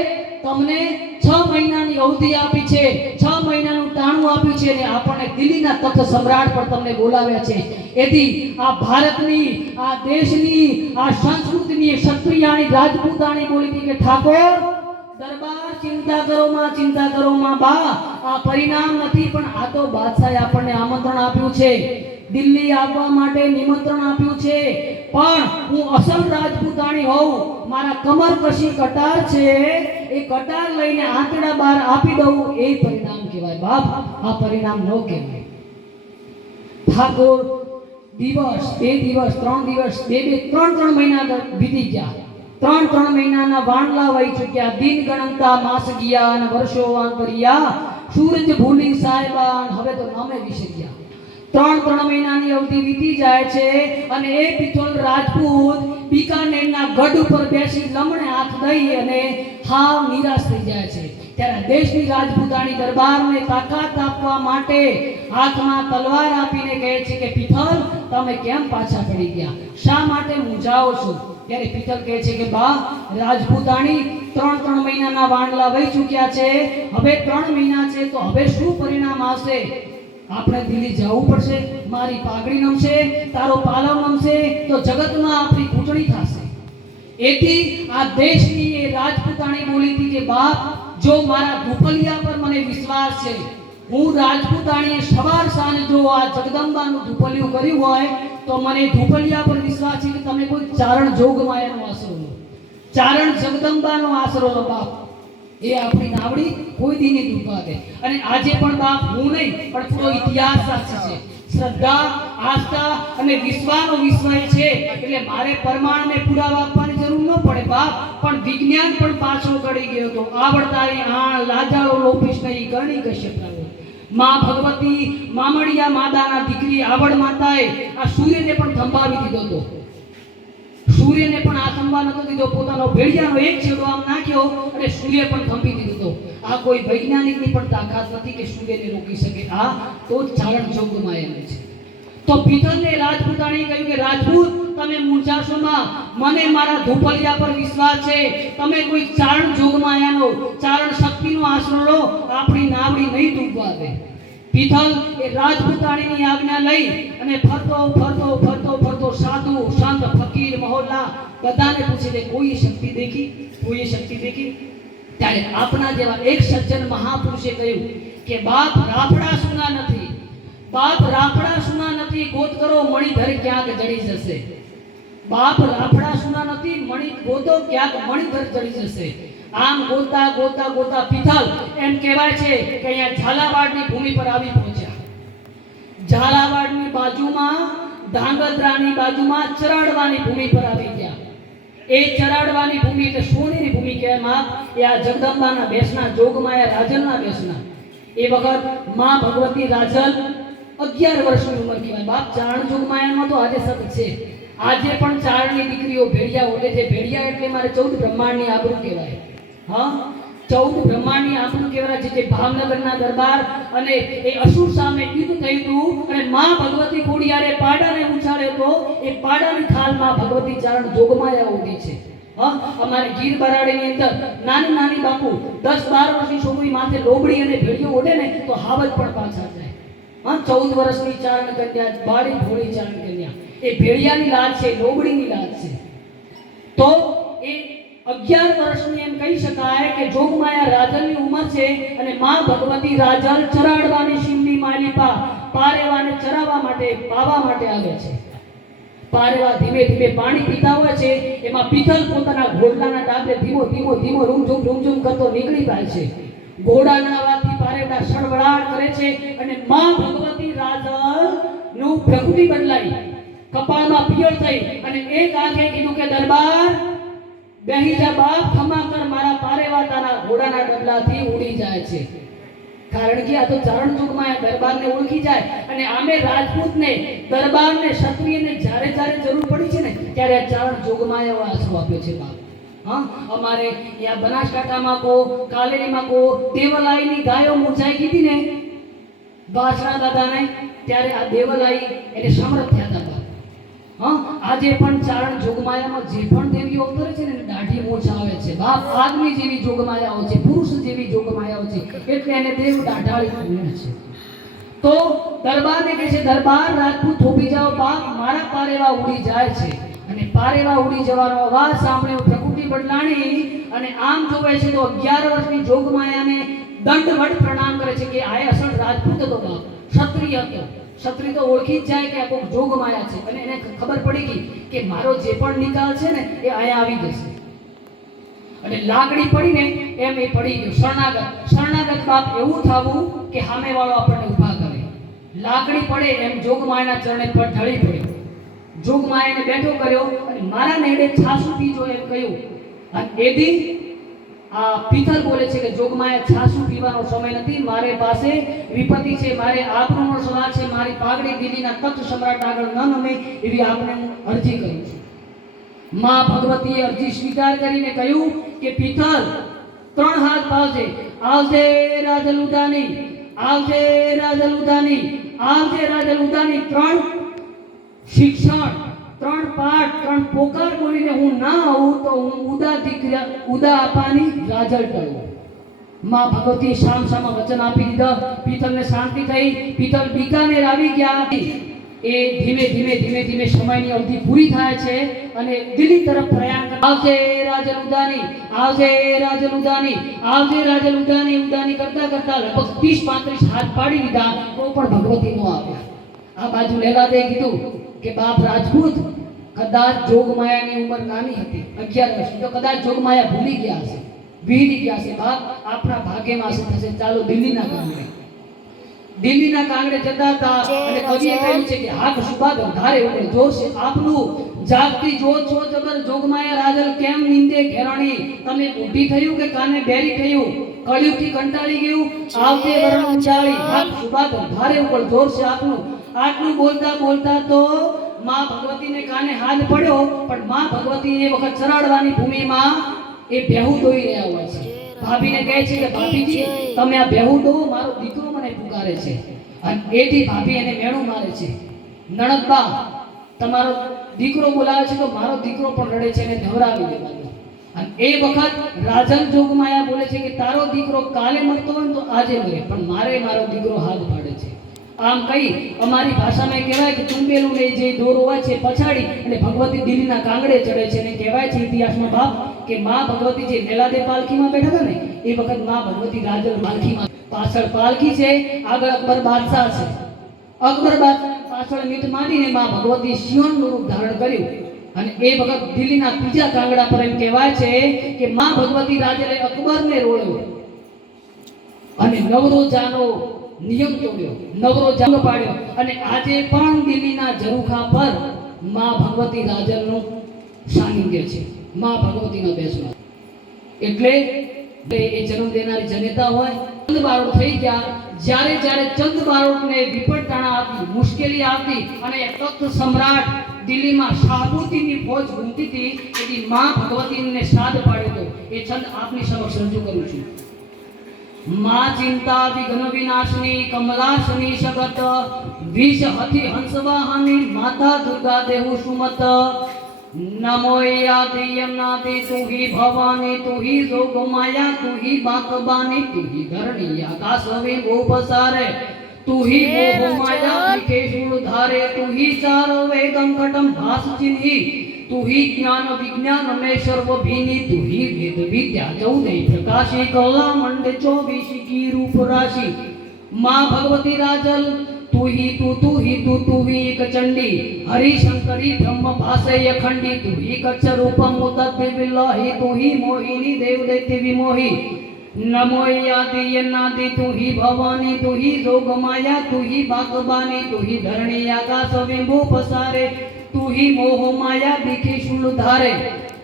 તમને 6 મહિનાની અવધિ આપી છે, 6 મહિનાનું ટાણું આપ્યું છે અને આપણને દિલ્હીના તખ્ત સમ્રાટ પર તમને બોલાવ્યા છે. એથી આ ભારતની, આ દેશની, આ સંસ્કૃતિની ક્ષત્રિયાણી રાજપૂતાણી બોલી હતી કે ઠાકોર દરબાર ચિંતા કરો માં બા, આ પરિણામ નથી પણ આ તો બાદશાહે આપણને આમંત્રણ આપ્યું છે, દિલ્હી આવવા માટે નિમંત્રણ આપ્યું છે, પણ હું અસલ રાજપૂતાણી હોઉં, મારા કમર કશી કટાર છે એ કટાર લઈને આંતરડા બહાર આપી દઉં એ પરિણામ કહેવાય બાપ, આ પરિણામ ન કહેવાય. ઠાકોર દિવસ 2 દિવસ 3 દિવસ 3 મહિના વીતી ગયા. 3 મહિનાના વાણલા વહી ચૂક્યા. દિન ગણતા માસ ગયા અને વર્ષો વાંકરિયા, સૂરજ ભૂલી સાહેબા હવે તો નામે વિસરી ગયા. 3 મહિનાની અવધિ વીતી જાય છે અને એ પિત્તલ રાજપૂત બિકાનેરના ગઢ ઉપર બેસી લમણે હાથ દઈ અને હાવ નિરાશ થઈ જાય છે. ત્યારે દેશની રાજપૂતાણી દરબારને તાકાત આપવા માટે હાથમાં તલવાર આપીને કહે છે કે પિત્તલ તમે કેમ પાછા પડી ગયા, શા માટે મૂંઝાઓ છો? ત્યારે પિત્તલ કહે છે કે બા રાજપૂતાણી 3 મહિનાના વાંડલા વહી ચૂક્યા છે, હવે 3 મહિના છે તો હવે શું પરિણામ આવશે? આપણે દિલ્હી જવું પડશે, મારી પાઘડી નમશે, તારો પાલવ નમશે તો જગતમાં આપણી કૂટણી થશે. એથી આ દેશની એ રાજપૂતાણી બોલી હતી કે બાપ જો મારા ધુપલિયા પર મને વિશ્વાસ છે, હું રાજપૂતાણીએ સવાર સાંજ જો આ જગદંબાનું ધુપલિયું કર્યું હોય તો મને ધુપલિયા પર વિશ્વાસ છે કે તમે કોઈ ચારણ જોગમાયાનો આશરો લો, ચારણ જગદંબાનો આશરો લો બાપ, એ આપણી નાવડી કોઈ દી નહીં ડૂબવા દે. અને આજે પણ બાપ હું નહીં પણ પૂરો ઇતિહાસ સાચી છે. શ્રદ્ધા, આસ્થા અને વિશ્વાનો વિશ્વાય છે એટલે મારે પ્રમાણને પુરાવા આપવાની જરૂર ન પડે બાપ, પણ વિજ્ઞાન પણ પાછો ગળી ગયો હતો. આવડતારી આણ લાજાળો લોપીશ નહીં કરણી કશ્યપ લાવો. માં ભગવતી મામડિયા માદાના દીકરી આવડ માતાએ આ સૂર્યને પણ થંભાવી દીધો હતો. સૂર્યને પણ આ થંભા નતો દીધો, પોતાનો ભેડિયાનો એક છેડો આમ નાખ્યો અને સૂર્ય પણ થંભી દીધો. આ કોઈ વૈજ્ઞાનિકની પણ તાકાત નથી કે સૂર્યને રોકી શકે, આ તો ચારણ જોગમાયાનું છે. તો પિત્તલને રાજપૂતાણીએ કહ્યું કે રાજપૂત તમે મૂંઝાશો માં, મને મારા ધુપલિયા પર વિશ્વાસ છે, તમે કોઈ ચારણ જોગમાયાનો, ચારણ શક્તિનો આશરો લો, આપણી નાવડી નહીં ડૂબવા દે. પિત્તલ એ રાજપૂતાણીની આજ્ઞા લઈ અને ફરતો સાધુ સંત ફકીર મહોલ્લા બધાને પૂછે છે કોઈ શક્તિ દેખી, કોઈ શક્તિ દેખી? ત્યારે આપણા જેવા એક સજ્જન મહાપુરુષે કહ્યું કે બાપ રાફડા સુના નથી, બાપ રાફડા સુના નથી, ગોત કરો મણિધર ક્યાંક જડી જશે. બાપ રાફડા સુના નથી, મણિ ગોતો ક્યાંક મણિધર જડી જશે. આમ ગોતા ગોતા ગોતા પિત્તલ એમ કહેવાય છે કે અહીંયા ઝાલાવાડની ભૂમિ પર આવી પહોંચ્યા. ઝાલાવાડની બાજુમાં, ધાંગધ્રાની બાજુમાં ચરાડવાની ભૂમિ પર આવી ગયા. એ ચરાડવાની ભૂમિ એટલે સોનેરી ભૂમિ કહેવામાં, એ આ જગદંબાના બેસના, જોગમાયા રાજલના બેસના. એ વખત માં ભગવતી રાજલ 11 વર્ષની ઉંમર કહેવાય. બાપ ચારણ જોગમાયામાં તો આજે સત છે. આજે પણ ચારણની દીકરીઓ ભેડિયા ઓઢે છે. ભેડિયા એટલે મારે 14 બ્રહ્માંડની આબરૂ કહેવાય. હા, 14 બ્રહ્માંડની આબરૂ કહેવાય છે. જે ભાવનગરના દરબાર અને એ અસુર સામે યુદ્ધ થયું હતું અને માં ભગવતી ખોડિયારે પાડાને ઉછાળ્યો તો એ પાડાની ખાલમાં ભગવતી ચારણ જોગમાયા ઓઢી છે. હા, અમારે ગીર બરાડીની અંદર નાની નાની બાપુ 10-12 વર્ષની છોકરી માથે લોબડી અને ભેડિયો ઓઢે ને તો હાવજ પણ પાછા જાય. હા, 14 વર્ષની ચારણ કન્યા, બાળી ભોળી ચારણ કન્યા, એ ભેડિયાની લાજ છે, લોબડીની લાજ છે. તો એ 11 વર્ષની એમ કહી શકાય કે જોગમાયા રાજલની ઉંમર છે અને માં ભગવતી રાજલ ચરાડવાની શિવની માલિપા પારેવાને ચરાવવા માટે, પાવા માટે આવે છે. પારેવા ધીમે ધીમે પાણી પીતા હોય છે. એમાં પિથલ પોતાના ઘોડાના ડાબે ધીમો ધીમો ધીમો રૂમઝુમ કરતો નીકળી જાય છે. ઘોડાના અવાજથી પારેવડા સળવળાટ કરે છે અને માં ભગવતી રાજલ નું પ્રકૃતિ બદલાઈ, કપાળમાં પિયળ થઈ અને એક આંખે કીધું કે દરબાર બેહી જા બાપ, ખમા કર, મારા પારેવા તારા ઘોડાના ડબલાથી ઉડી જાય છે. કારણ કે આ તો ચારણ જોગમાયા દરબારને ઓળખી જાય અને આમે રાજપૂતને, દરબારને, ક્ષત્રિયને જ્યારે જ્યારે જરૂર પડી છે ને ત્યારે આ ચારણ જોગમાયાઓ આશરો આપ્યો છે બાપ. હા, અમારે અહીંયા બનાસકાંઠામાં કો, કાલેરીમાં કો, દેવલાઈની ગાયો મૂંઝાઈ ગઈ ને વાસણા દાદાને, ત્યારે આ દેવલાઈ એને સમર્થ થયા હતા બાપ. હા, આજે પણ ચારણ જોગમાયામાં જે પણ દેવીઓ અવતરે છે ને દાઢી મૂછ આવે છે બાપ. આદમી જેવી જોગમાયાઓ છે, પુરુષ જેવી જોગમાયાઓ છે, એટલે એને દેવ દાઢાળી કહે છે. તો દરબારને કહે છે દરબાર રાજપૂત થોભી જાઓ બાપ, મારા પારેવા ઉડી જાય છે. અને પારેવા ઉડી જવાનો અવાજ સાંભળ્યો પ્રકૃતિ બદલાણી અને આમ જોવે છે તો 11 વર્ષની જોગમાયાને દંડવત પ્રણામ કરે છે કે આ અસલ રાજપૂત હતો બાપ, ક્ષત્રિય હતો. ક્ષત્રિય તો ઓળખી જ જાય કે આ કોઈ જોગમાયા છે અને એને ખબર પડી ગઈ કે મારો જે પણ નિકાલ છે ને એ અહીંયા આવી જશે. અને લાગણી પડીને એમ એ પડી ગયો શરણાગત બાપ એવું થવું કે સામેવાળો આપણને ઊભા કરે. લાગણી પડે એમ જોગમાયાના ચરણે પર ઢળી પડ્યો. જોગમાયાને બેઠો કર્યો અને મારા નેડે છાસુ પીજો એમ કહ્યું. અને એદી આ પિથલ બોલે છે કે જોગમાયા છાસુ પીવાનો સમય નથી, મારે પાસે વિપત્તિ છે, મારે આબરૂનો સવાલ છે, મારી પાઘડી દિલ્હીના તખ્ત સમ્રાટ આગળ ન નમે એવી આપને હું અરજી કરું છું. માં ભગવતીએ અરજી સ્વીકાર કરીને કહ્યું કે પિથલ 3 હાથ પાવજે, આવજે રાજલ ઉદાની, આવજે રાજલ ઉદાની, આવજે રાજલ ઉદાની. 3 શિક્ષણ, 3 પાઠ, 3 પોકાર બોલીને હું ના આવું તો હું ઉદા આપવાની રાજલ ટળું. માં ભગવતી સામ વચન આપી દીધા. પિતલને શાંતિ થઈ. પિતલ બીકાનેર આવી ગયા. એ ધીમે ધીમે સમયની અવધિ પૂરી થાય છે અને દિલ્હી તરફ પ્રયાણ કરે. આવજે રાજલ ઉદાની, આવજે રાજલ ઉદાની, આવજે રાજલ ઉદાની. ઉદાની કરતા લગભગ 30-35 હાથ પાડી દીધા તો પણ ભગવતી નો આવ્યા. આ બાજુ લેલાદે કીધું કે બાપ રાજપૂત, કદાચ જોગમાયાની ઉંમર નાની હતી, 11 વર્ષની, તો કદાચ જોગમાયા ભૂલી ગયા હશે, વિહરી ગયા હશે. બાપ આપણા ભાગ્યમાં થશે. ચાલો દિલ્હીના કાંગડે જતા હતા અને કવિએ કહ્યું છે કે હાથ સુબાદ ધારે ઉડે જોશે આપનું જાગતી જોત છો જબર જોગમાયા રાજલ કેમ નિંદે ઘેરાણી. તમે ઊભી થયું કે કાને બેરી થયું, કળિયુગથી કંટાળી ગયું, આવતે વરણ ઉચાળી, હાથ સુબાદ ધારે ઉડે જોશે આપનું. આટલું બોલતા તો માં ભગવતીને કાને હાથ પડ્યો, પણ માં ભગવતી એ વખત ચરાડવાની ભૂમિમાં એ બેહુ દોઈ રહ્યા હોય છે. ભાભીને કહે છે કે ભાભીજી તમે આ બેહુ દો, મારો દીકરો મને પુકારે છે. અને એથી ભાભી એને મેણું મારે છે. નણદબા તમારો દીકરો બોલાવે છે તો મારો દીકરો પણ રડે છે, એને ધવરાવી દેવાનો. અને એ વખત રાજન જોગમાયા બોલે છે કે તારો દીકરો કાલે મરતો હોય તો આજે મરે, પણ મારો દીકરો હાથ પાડે છે. આમ કહી અમારી ભાષામાં કહેવાય કે ચુંબેલું ને જે દોરો હોય છે પછાડી અને ભગવતી દિલ્હીના કાંગડે ચડે છે. અને કહેવાય છે ઇતિહાસમાં બાપ કે માં ભગવતી જે મેલાદે પાલખીમાં બેઠા હતા ને એ વખત માં ભગવતી રાજલ પાલખીમાં, પાછળ પાલખી છે, આગળ અકબર બાદશાહ છે. અકબર બાદશાહ પાછળ મીટ માંડીને માં ભગવતી સિંહણનું રૂપ ધારણ કર્યું. અને એ વખત દિલ્હીના ત્રીજા કાંગડા પર એમ કહેવાય છે કે માં ભગવતી રાજલે અકબરને રોળ્યો અને નિયમ તોડ્યો, નવરો જંગ પાડ્યો અને આજે પણ દિલ્હીના ઝરૂખા પર માં ભગવતી રાજલનું સાનિધ્ય છે, માં ભગવતીના બેસમાં. એટલે એ જન્મ દેનારી જનેતા હોય. ચંદ બારોટ થઈ ગયા. જ્યારે જ્યારે ચંદ બારોટને વિપટાણા હતી, મુશ્કેલી આવતી અને તખ્ત સમ્રાટ દિલ્હીમાં શાહબુદ્દીનની ફોજ ઘૂમતી હતી, એથી માં ભગવતીને શ્રાદ્ધ પાડ્યો હતો. એ છંદ આપની સમક્ષ રજૂ કરું છું. માં ચિંતા વિઘ્ન વિનાશની કમલાસની સગત વિષ હથી હંસવાહની માતા દુર્ગા દેહુ સુમત नमो याति यमुनाति तू ही भवानी तू ही जोग माया तू ही बाकबानी तू ही धरणी आकाश में गोपसारे तू ही मोह माया दिखे शूल धारे तू ही चारो वेदम कटम भास चिन्ही तू ही ज्ञान विज्ञान में सर्व भीनी तू ही वेद विद्या चौदह प्रकाशी कला मंड 24 की रूप राशि माँ भगवती राजल तू ही तू ही एक चंडी हरि शंकरी ब्रह्म भाषय अखंडी तू ही कच्छ रूपम उदत विलोही तू ही मोहिनी देव दैत्य विमोही नमो याति यन्नाति तू ही भवानी तू ही जोग माया तू ही बाकबानी तू ही धरणी आकाश विभू पसारे तू ही मोह माया दिखे शूल धारे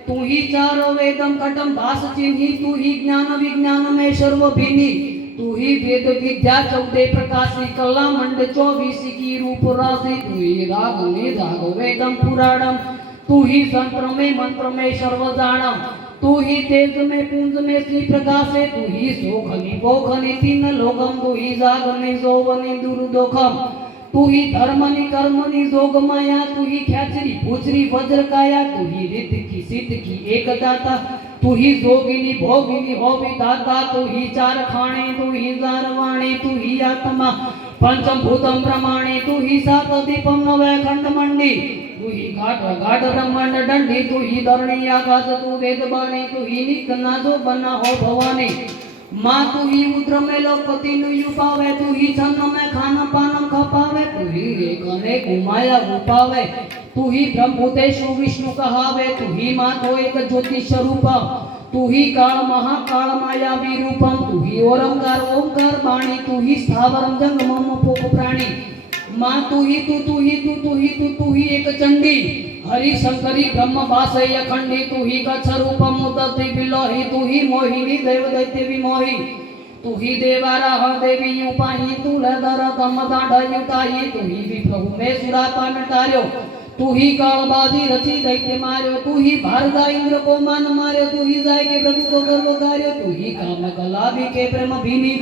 तू ही चारो वेदम कटम भास चिन्ही तू ही ज्ञान विज्ञान में सर्व भीनी तू ही वेद विद्या 14 प्रकाशी कला मंड 24 की रूप राशि तू ही राग निराग वेदम पुराणम तू ही मंत्र में सर्व जानम तू ही तेज में पुंज में श्री प्रकाशे तू ही सोखनी पोखनी तीन लोकम तू ही जागनी सोवनी दुर्दोखम तू ही धर्मनी कर्मनी जोग माया तू ही ख्याचरी भूचरी वज्र काया तू ही रित की सिद्ध की एक दाता तू ही जोगिनी भोगिनी होवी दाता तू ही चार खाणे तू ही जारवाणी तू ही आत्मा पंचम भूतम प्रमाणी तू ही सात दीपम नवे खंड मंडी तू ही घाट घाट ब्रह्मांड दंडी तू ही धरणी आकाश तू वेद बाणी तू ही निक नाजो बना हो भवानी माँ तू ही उद्र में लोकपति नु पावे तू ही छन्न में खाना पानम खपावे तू ही एक अनेक माया उपावे तू ही ब्रह्मभूतेषु विष्णु कहावे तू ही माँ तो एक ज्योति स्वरूप तू ही काल महाकाल माया विरूपम तू ही ओंकार बाणी तू ही स्थावरम जंगमम पोक प्राणी माँ तू ही एक चंडी हरि शंकरी ब्रह्म भाषय अखंडी तू ही कच्छ रूपम उदति बिलोही तू ही मोहिनी देव दैत्य विमोही तू ही देवाराह देवी उपाही तू लदर तम दाढ़ युताही तू ही विप्रभु में सुरापान टार्यो तू ही कालबाजी रची दैत्य मार्यो तू ही भारदा इंद्र को मान मार्यो तू ही जाय के प्रभु को गर्व कार्यो तू ही काम कलावी के प्रेम भीनी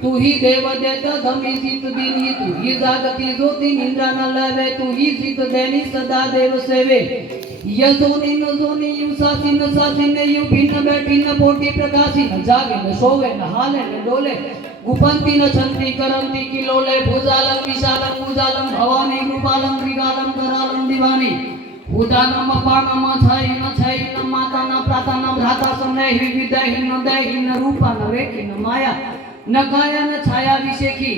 तू ही देव देता धमी सीत दीनी तू ही जागती ज्योति निंद्रा न लवे तू ही सीत देनी सदा देव सेवे यजोनी न जोनी युसासी न सासी न यु भिन्न बैठी न पोटी प्रकाशी न जागे न सोवे न हाले न डोले गुपंती न छंती करंती किलोले भुजालम विशालम उजालम भवानी कृपालम त्रिगालम करालम दिवानी उदानम पानम छाई न माता न प्राता न भ्राता स्नेहि विदहि न देहि न रूपा न वेखी न माया न काया न छाया विशेखी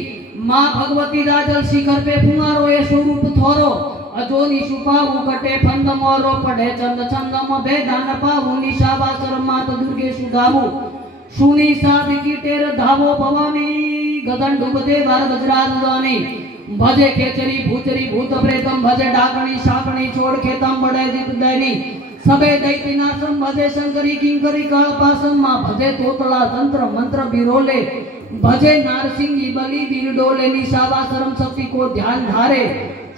माँ भगवती राजल शिखर पे फुंगारो ये स्वरूप थोरो अजोनी सुपावु कटे फंद मोरो पढ़े चंद चंदम भेदान पावु निशावासर मात दुर्गे सुधावु सुनी साध की टेर धावो भवानी गदन डूबदे बार गजराज दानी भजे खेचरी भूचरी भूत प्रेतम भजे डाकणी शाकणी छोड़ खेतम बड़े जित दैनी सबे दैत्य नाशम भजे शंकरी किंकरी कालपासम माँ भजे तोतला तंत्र मंत्र बिरोले भजे नारसिंगी बलि बीर डोले निशावासरम शक्ति को ध्यान धारे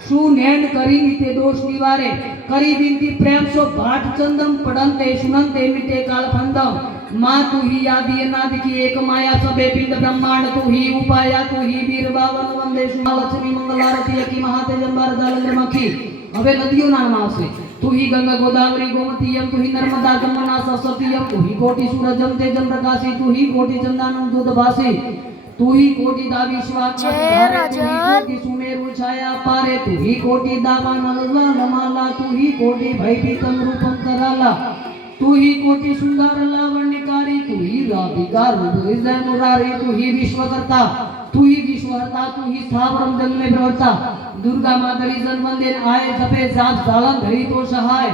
सुनैन करी मिटे दोष निवारे करी विनती प्रेम सो भाट चंदम पड़ंते सुनंते मिटे काल फंदम माँ तू ही आदि अनादि की एक माया सबे पिंड ब्रह्मांड तू ही उपाया तू ही वीर बावन वंदे लक्ष्मी मंगलारती की महातेज अंबर जलंद्रमखी હવે નદીઓ નામ આવશે તું ही गंगा गोदावरी गोमती यम तू ही नर्मदा जमुना सरस्वती यम तू ही कोटि सूरजम तेजम प्रकाशी तू ही कोटि चंदनम दूध भासी तू ही कोटि दावी स्वात्मा तू ही कोटि सुमेरु छाया पारे तू ही कोटि दावा नलवा नमाला तू ही कोटि भयभीतम रूपम कराला तू ही कोटि सुंदर लावण्यकारी तू ही राधिका हृदय मुरारी तू ही विश्वकर्ता तू ही विश्वहर्ता तू ही स्थावरम जन्म में प्रवर्ता दुर्गा मातरी जन मंदिर आए जपे जाप जालन धरी तो सहाय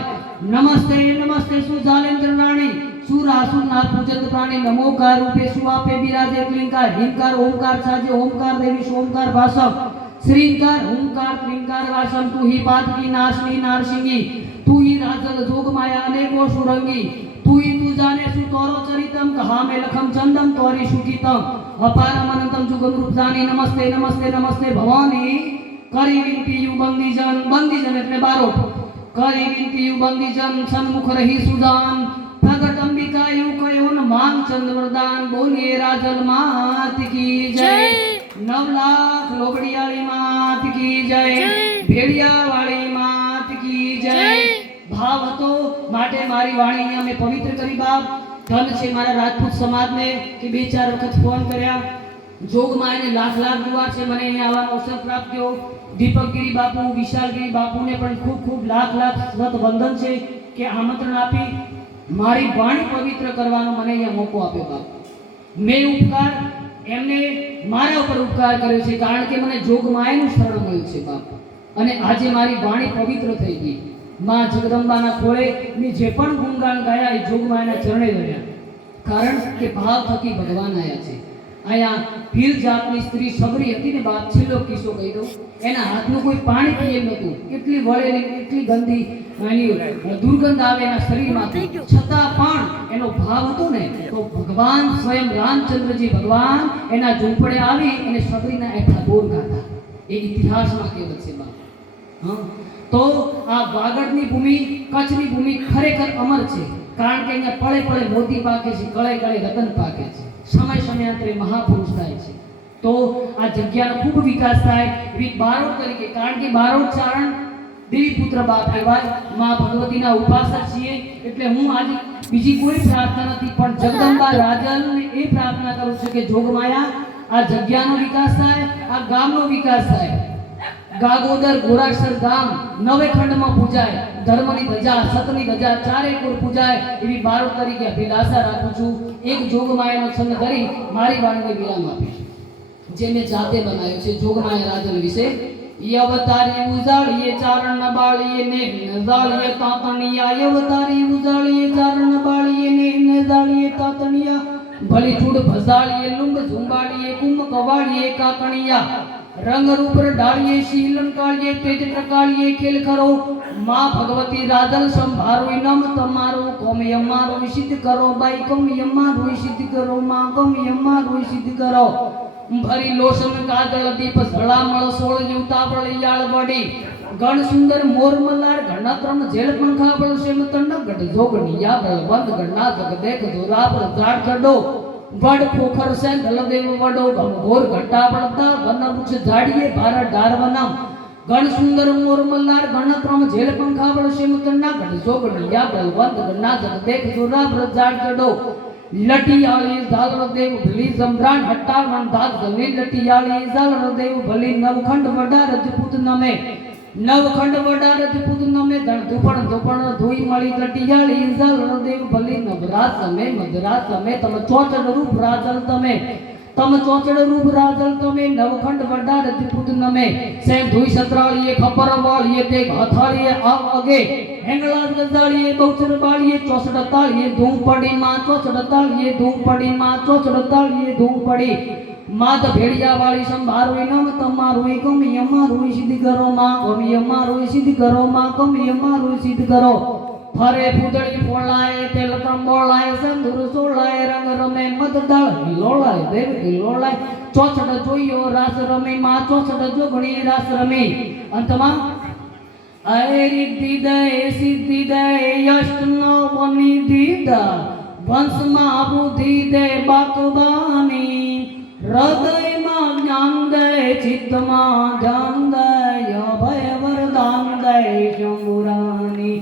नमस्ते नमस्ते सुजालेंद्र रानी सुर आसुर नाथ पूजत प्राणी नमोकार रूपे सुवापे विराजे क्लिंकार हिंकार ओंकार साजे ओंकार देवी सोमकार भाषम श्रींकार ओंकार क्लिंकार वासम तू ही बात की नाशनी नारसिंगी तू ही राजल जोग माया अनेको सुरंगी तू ही तू जाने सु तोरो चरितम कहा में लखम चंदम तोरी सुखितम अपारम अनंतम जुगम रूप जानी नमस्ते नमस्ते नमस्ते भवानी કરી વિનતી યુ બંદીજન એટલે બારોટ કરી વિનતી યુ બંદીજન સન્મુખ રહી સુદાન પ્રગટ અંબિકા યુ કયો ન માંગ ચંદ વરદાન બોલીએ રાજલ માત કી જય 9 લાખ લોગડિયાળી માત કી જય ભેડિયાવાળી માત કી જય ભાવ હતો માટે મારી વાણીને અમે પવિત્ર કરી બાપ ધન છે મારા રાજપૂત સમાજને કે બે ચાર વખત ફોન કર્યા જોગમાં એને લાખ લાખ દુઆ છે મને અહીંયા આવવાનો અવસર પ્રાપ્ત થયો દીપકગીરી બાપુ વિશાલગીરી બાપુને પણ ખૂબ ખૂબ લાખ લાખ સત વંદન છે કે આમંત્રણ આપી મારી વાણી પવિત્ર કરવાનો મને અહીંયા મોકો આપ્યો બાપ મેં ઉપકાર એમને મારા ઉપર ઉપકાર કર્યો છે કારણ કે મને જોગમાયાનું શરણ મળ્યું છે બાપ અને આજે મારી વાણી પવિત્ર થઈ ગઈ માં જગદંબાના ખોળે મેં જે પણ ગુણગાન ગાયા એ જોગમાયાના ચરણે રહ્યા કારણ કે ભાવ થકી ભગવાન આવ્યા છે આયા ભીલ જાતની સ્ત્રી સબરી હતી ને બાપ છેલ્લો કિસ્સો કહી દઉં એના હાથનું કોઈ પાણી પીએ નહોતું એટલી વળેલી એટલી ગંદી એની દુર્ગંધ આવે એના શરીરમાંથી છતાં પણ એનો ભાવ હતો ને તો ભગવાન સ્વયં રામચંદ્રજી ભગવાન એના ઝૂંપડે આવી અને સબરીના એઠા બોર ગાતા એ ઇતિહાસમાં કહેવત છે બાપ તો આ વાગડની ભૂમિ કચ્છની ભૂમિ ખરેખર અમર છે કારણ કે અહીંયા પળે પળે મોતી પાકે છે ગળે ગળે રતન પાકે છે સમય સમયાંતરે મહાપુરુષ થાય છે તો આ જગ્યાનો ખૂબ વિકાસ થાય એવી બારોટ તરીકે કારણ કે બારોટ ચારણ દેવી પુત્ર બાપ કહેવાય માં ભગવતીના ઉપાસક છીએ એટલે હું આજે બીજી કોઈ પ્રાર્થના નથી પણ જગદંબા રાજલને એ પ્રાર્થના કરું છું કે જોગમાયા આ જગ્યાનો વિકાસ થાય આ ગામનો વિકાસ થાય ગાગોદર ગોરાસર ગામ નવે ખંડમાં પૂજાય ધર્મની ધજા સતની ધજા ચારે કોર પૂજાય એવી બારોટ તરીકે અભિલાષા રાખું છું એક જોગમાયાનો છંદ ધરી મારી વાણીને વિરામ આપીશ જે મેં જાતે બનાવ્યો છે જોગમાયા રાજલ વિશે યવતારી ઉજાળીએ ચારણ બાળીએ ને નજાળીએ તાતણિયા યવતારી ઉજાળીએ ચારણ બાળીએ ને નજાળીએ તાતણિયા ભલી ચૂડ ભજાળીએ લુંગ ઝુંબાળીએ કુંભ કવાળીએ કાકણિયા रंग रूप डालिए शीलन कालिए तेज प्रकालिए खेल करो माँ भगवती राजल संभारो नम तमारो कोम यमारो सिद्ध करो बाई कोम यमारो सिद्ध करो माँ कोम यमारो सिद्ध करो भरी लोशन काजल दीप झळामळ सोळ युताबळ याळ बडी गण सुंदर मोर मल्हार घनात्रम झेल पंखा बळ सेम तंड गट जोगणिया बळ बंद गणना जग देख जोराबर जाड चडो वड पोखर से दलदेव वडो घोर घटा बड़ता वन वृक्ष झाड़िए भारत डारवनम गण सुंदर मोर मल्हार गणक्रम झेल पंखा बड़ से मुतन्ना गण जोगणिया बलवंत गणना जग देख जोरा ब्रजाड़ चढ़ो लटियाली झालर देव भली जमरान हट्टा मन दाग जली लटियाली झालर देव भली नवखंड वडा रजपूत नमे नवखंड वडा रजपूत नमे धन दुपण धोई मળી લટિયાળી झालर देव भली नवरात समय मधरात समय तम चौचड़ रूप राजल तमे तम चौचड़ रूप राजल तमे नवखंड वडा रजपूत नमे से धोई सतराळीए खपर वाळीए ते हथाळीए आव अगे हेंगला गजाळीए बहुचर बाळीए चौसड़ ताळीए धूम पड़ी मां चौसड़ ताळीए धूम पड़ी मां चौसड़ ताळीए धूम पड़ी मात भेड़िया वाली संभारो नम तमारो कम यमारो सिद्ध करो मां कम यमारो सिद्ध करो मां कम यमारो सिद्ध करो फरे फूदड़ी फोलाए तेल कंबोलाए संदूर सोलाए रंग रमे मत डाल लोलाए देव लोलाए चौसठ जोइयो रास रमे मां चौसठ जोगणी रास रमे अंतमा अय रिद्धि दय सिद्धि दय यश नो वनि दीदा वंश मा बुद्धि दे बाकबानी हृदय में ज्ञान दे चित्त में ध्यान दे अभय वरदान दे शंभुरानी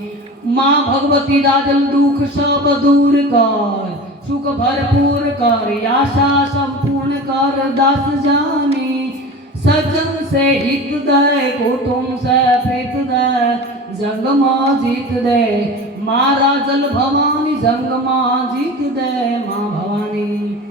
माँ भगवती राजल दुख सब दूर कर सुख भरपूर कर आशा संपूर्ण कर दास जानी सजन से हित दे कुटुंब से प्रीत दे जंग माँ जीत दे माँ राजल भवानी जंग माँ जीत दे माँ भवानी।